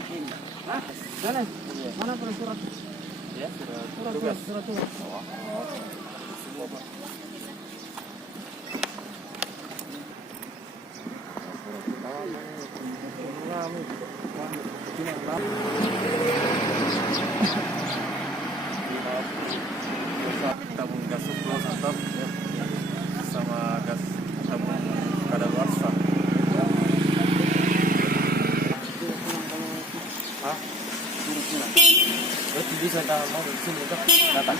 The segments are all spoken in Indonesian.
Hah? Mana? Mana surat? Ya, surat Surat. semua, Pak. Tabung gas oplosan sama gas tabung kadaluarsa. Hah? Berarti bisa mau di sini kan datang.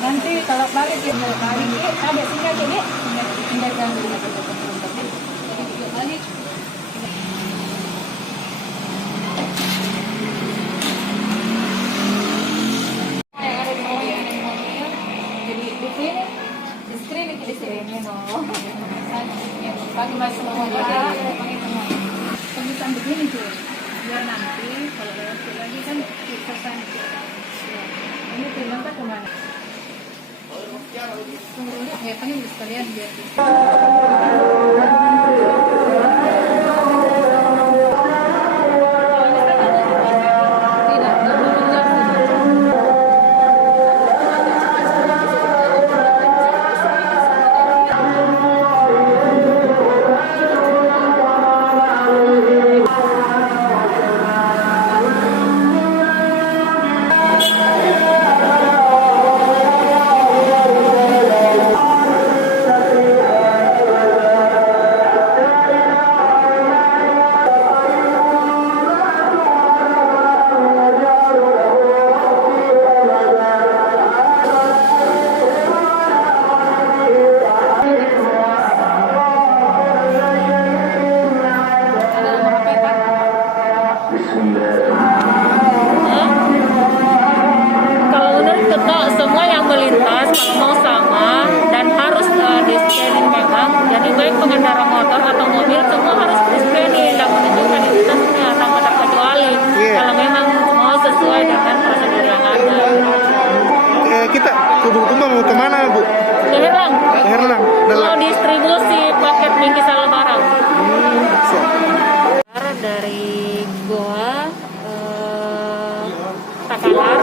Nanti kalau balik ya balik ada singgah jadi singgah kan balik jadi di sini di screen di sini no pakai masuk tulisan begini tuh biar nanti kalau lewat lagi kan pesan ini tulisan tak kemana ya paling sekalian biar semua yang melintas kalau mau sama dan harus di-scanning memang. Jadi baik pengendara motor atau mobil semua harus di-scanning dan menunjukkan identitasnya tanpa terkecuali. Kalau memang mau sesuai dengan prosedur yang ada. Kita mau kemana, Bu? Ke Herlang. Herlang. Mau distribusi paket bingkisan lebaran. Dari Goa Takalar,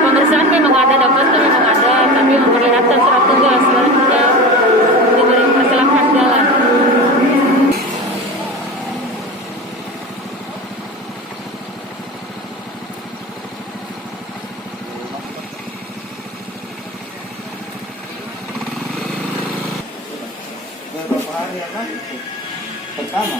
pemeriksaan memang ada, daftar memang ada, tapi memperlihatkan surat tugas selanjutnya diberi persilahkan jalan. Berapa hari ya, Kak? Pertama.